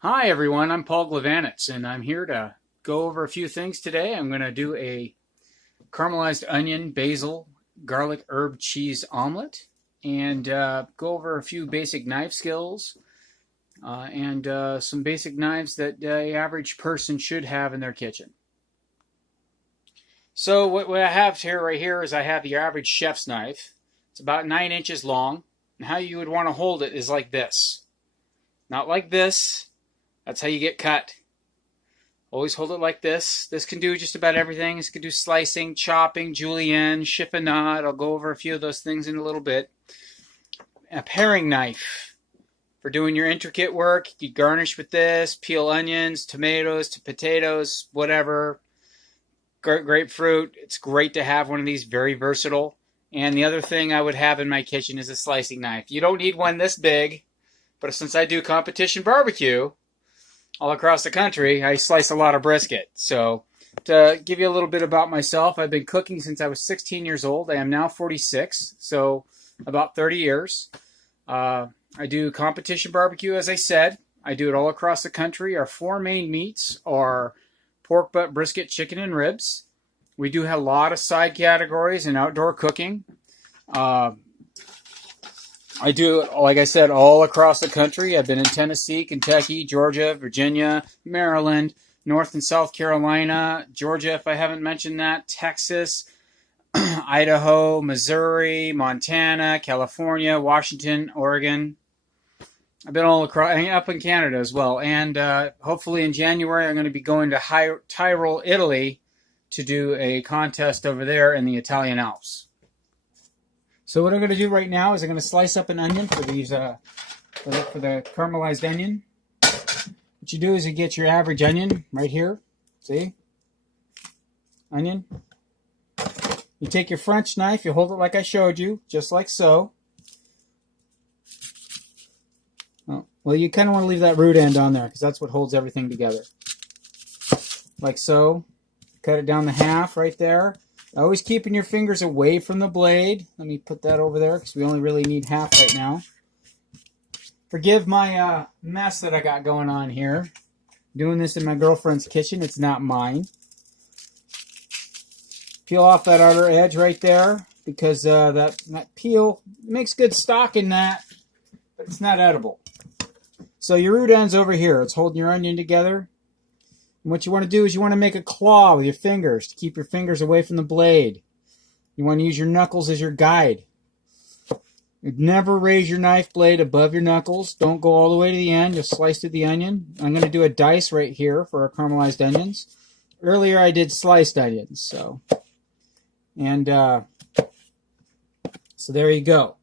Hi everyone, I'm Paul Glavanitz, and I'm here to go over a few things today. I'm going to do a caramelized onion, basil, garlic, herb, cheese omelet, and go over a few basic knife skills and some basic knives that the average person should have in their kitchen. So what I have here right here is I have your average chef's knife. It's about 9 inches long, and how you would want to hold it is like this. Not like this. That's how you get cut. Always hold it like this. This can do just about everything. This can do slicing, chopping, julienne, chiffonade. I'll go over a few of those things in a little bit. A paring knife for doing your intricate work. You garnish with this, peel onions, tomatoes, to potatoes, whatever. Grapefruit. It's great to have one of these, very versatile. And the other thing I would have in my kitchen is a slicing knife. You don't need one this big, but since I do competition barbecue all across the country, I slice a lot of brisket. So to give you a little bit about myself, I've been cooking since I was 16 years old. I am now 46, so about 30 years. I do competition barbecue, as I said. I do it all across the country. Our 4 main meats are pork butt, brisket, chicken, and ribs. We do have a lot of side categories in outdoor cooking. I do it, like I said, all across the country. I've been in Tennessee, Kentucky, Georgia, Virginia, Maryland, North and South Carolina, Georgia, if I haven't mentioned that, Texas, Idaho, Missouri, Montana, California, Washington, Oregon. I've been all across, up in Canada as well. And hopefully in January, I'm going to be going to Tyrol, Italy, to do a contest over there in the Italian Alps. So what I'm going to do right now is I'm going to slice up an onion for these for the caramelized onion. What you do is you get your average onion right here. See? Onion. You take your French knife, you hold it like I showed you, just like so. Oh, well, you kind of want to leave that root end on there because that's what holds everything together. Like so. Cut it down the half right there. Always keeping your fingers away from the blade. Let me put that over there because we only really need half right now. Forgive my mess that I got going on here. Doing this in my girlfriend's kitchen. It's not mine. Peel off that outer edge right there because that peel makes good stock in that, but it's not edible. So your root end's over here. It's holding your onion together. And what you want to do is you want to make a claw with your fingers to keep your fingers away from the blade. You want to use your knuckles as your guide. Never raise your knife blade above your knuckles. Don't go all the way to the end. Just slice through the onion. I'm going to do a dice right here for our caramelized onions. Earlier I did sliced onions. So there you go.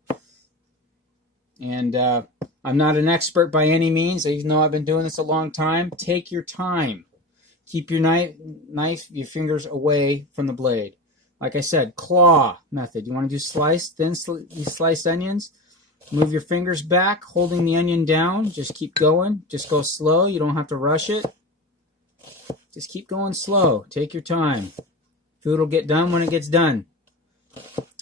And I'm not an expert by any means, even though I've been doing this a long time. Take your time. Keep your your fingers away from the blade. Like I said, claw method. You want to do these sliced onions. Move your fingers back, holding the onion down. Just keep going. Just go slow. You don't have to rush it. Just keep going slow. Take your time. Food will get done when it gets done.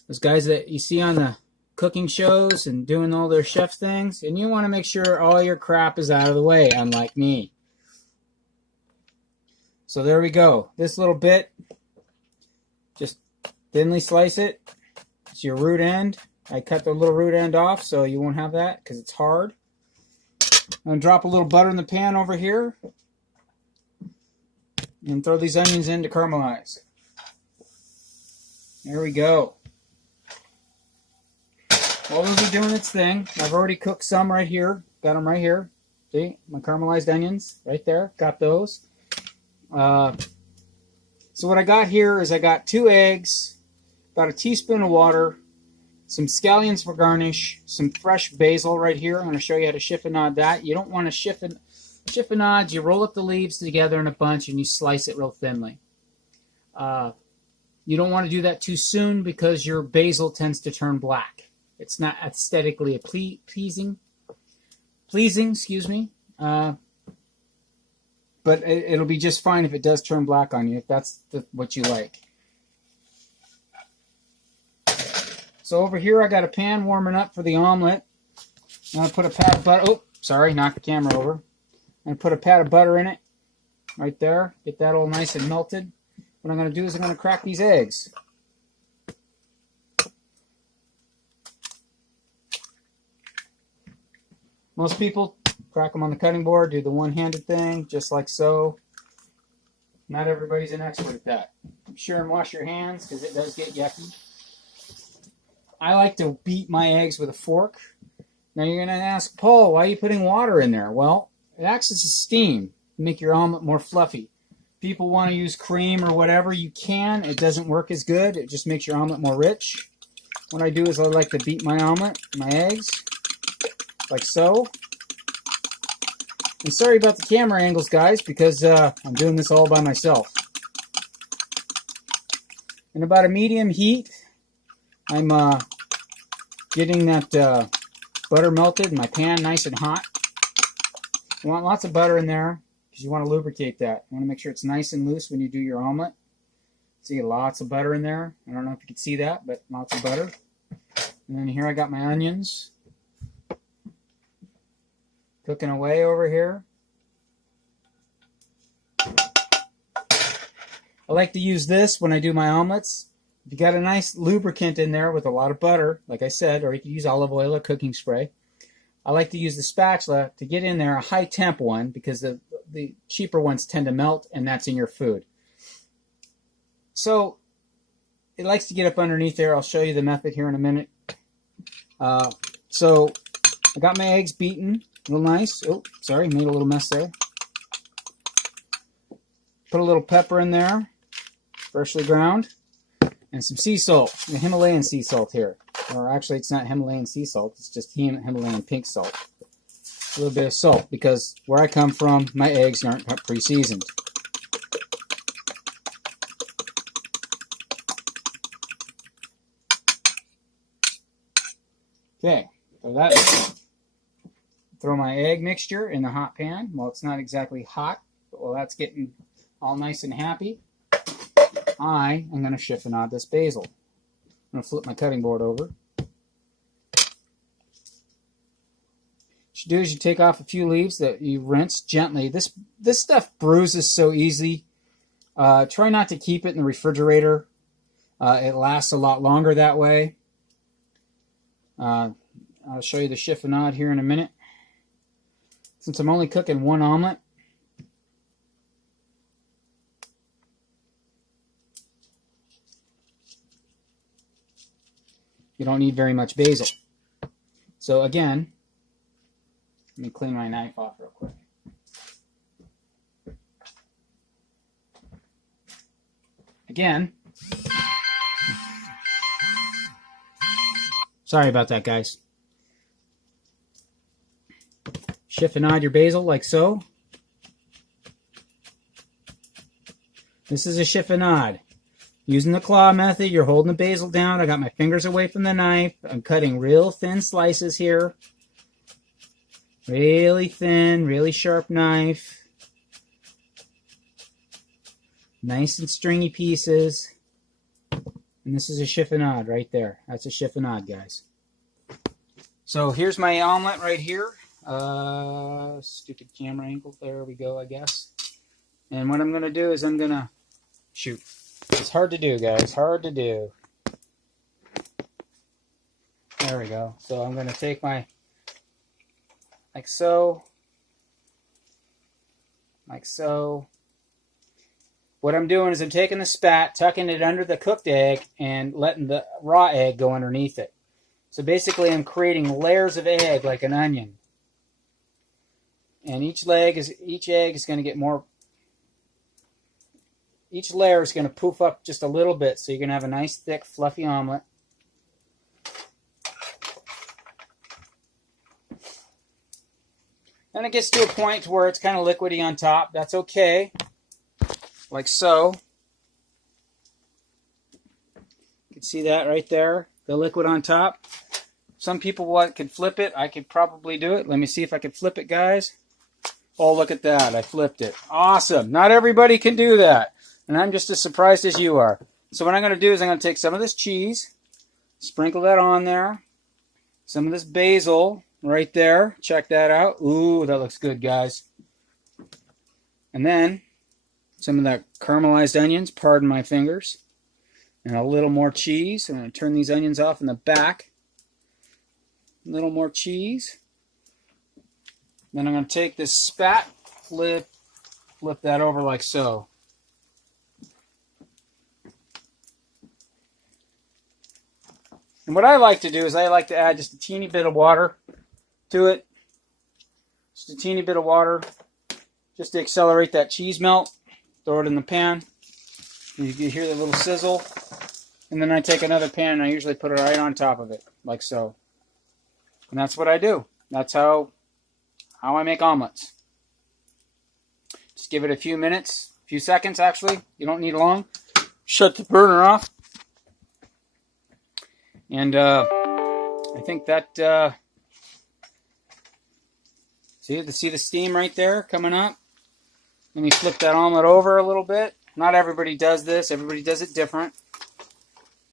Those guys that you see on the cooking shows and doing all their chef things, and you want to make sure all your crap is out of the way, unlike me. So there we go. This little bit, just thinly slice it. It's your root end. I cut the little root end off so you won't have that because it's hard. I'm going to drop a little butter in the pan over here and throw these onions in to caramelize. There we go. While those are doing its thing, I've already cooked some right here. Got them right here. See, my caramelized onions right there. Got those. So what I got here is I got 2 eggs, about a teaspoon of water, some scallions for garnish, some fresh basil right here. I'm going to show you how to chiffonade that. You don't want to chiffonade. You roll up the leaves together in a bunch and you slice it real thinly. You don't want to do that too soon because your basil tends to turn black. It's not aesthetically pleasing. Excuse me. But it'll be just fine if it does turn black on you, if that's what you like. So over here I got a pan warming up for the omelet. I'm going to put a pat of butter. Oh, sorry, knocked the camera over. I'm going to put a pat of butter in it right there. Get that all nice and melted. What I'm going to do is I'm going to crack these eggs. Most people crack them on the cutting board, do the one-handed thing, just like so. Not everybody's an expert at that. Be sure and wash your hands because it does get yucky. I like to beat my eggs with a fork. Now you're going to ask, Paul, why are you putting water in there? Well, it acts as a steam to make your omelet more fluffy. People want to use cream or whatever, you can. It doesn't work as good. It just makes your omelet more rich. What I do is I like to beat my omelet, my eggs, like so. And sorry about the camera angles, guys, because I'm doing this all by myself. In about a medium heat, I'm getting that butter melted in my pan nice and hot. You want lots of butter in there because you want to lubricate that. You want to make sure it's nice and loose when you do your omelet. See, lots of butter in there. I don't know if you can see that, but lots of butter. And then here I got my onions. Cooking away over here. I like to use this when I do my omelets. If you got a nice lubricant in there with a lot of butter, like I said, or you could use olive oil or cooking spray. I like to use the spatula to get in there a high temp one because the cheaper ones tend to melt and that's in your food. So it likes to get up underneath there. I'll show you the method here in a minute. So I got my eggs beaten. Real nice. Oh, sorry, made a little mess there. Put a little pepper in there, freshly ground, and some sea salt, the Himalayan sea salt here. Or actually, it's not Himalayan sea salt, it's just Himalayan pink salt. A little bit of salt, because where I come from, my eggs aren't pre-seasoned. Okay, so that. Throw my egg mixture in the hot pan. Well, it's not exactly hot, but while that's getting all nice and happy, I am going to chiffonade this basil. I'm going to flip my cutting board over. What you do is you take off a few leaves that you rinse gently. This stuff bruises so easy. Try not to keep it in the refrigerator. It lasts a lot longer that way. I'll show you the chiffonade here in a minute. Since I'm only cooking one omelet, you don't need very much basil. So again, let me clean my knife off real quick. Again, sorry about that, guys. Chiffonade your basil like so. This is a chiffonade. Using the claw method, you're holding the basil down. I got my fingers away from the knife. I'm cutting real thin slices here. Really thin, really sharp knife. Nice and stringy pieces. And this is a chiffonade right there. That's a chiffonade, guys. So here's my omelet right here. Stupid camera angle. There we go, I guess. And what I'm going to do is I'm going to shoot. It's hard to do, guys. Hard to do. There we go. So I'm going to take my, like so. Like so. What I'm doing is I'm taking the spat, tucking it under the cooked egg, and letting the raw egg go underneath it. So basically I'm creating layers of egg like an onion. And each egg is going to get more. Each layer is going to poof up just a little bit, so you're going to have a nice, thick, fluffy omelet. Then it gets to a point where it's kind of liquidy on top. That's okay. Like so. You can see that right there, the liquid on top. Some people could flip it. I could probably do it. Let me see if I can flip it, guys. Oh, look at that. I flipped it. Awesome. Not everybody can do that. And I'm just as surprised as you are. So what I'm going to do is I'm going to take some of this cheese, sprinkle that on there, some of this basil right there. Check that out. Ooh, that looks good, guys. And then some of that caramelized onions, pardon my fingers, and a little more cheese. I'm going to turn these onions off in the back. A little more cheese. Then I'm going to take this spat, flip that over like so. And what I like to do is I like to add just a teeny bit of water to it. Just a teeny bit of water just to accelerate that cheese melt. Throw it in the pan. You can hear the little sizzle. And then I take another pan and I usually put it right on top of it, like so. And that's what I do. That's how I make omelets. Just give it a few minutes, a few seconds actually. You don't need long. Shut the burner off. And I think that, see the steam right there coming up? Let me flip that omelet over a little bit. Not everybody does this. Everybody does it different.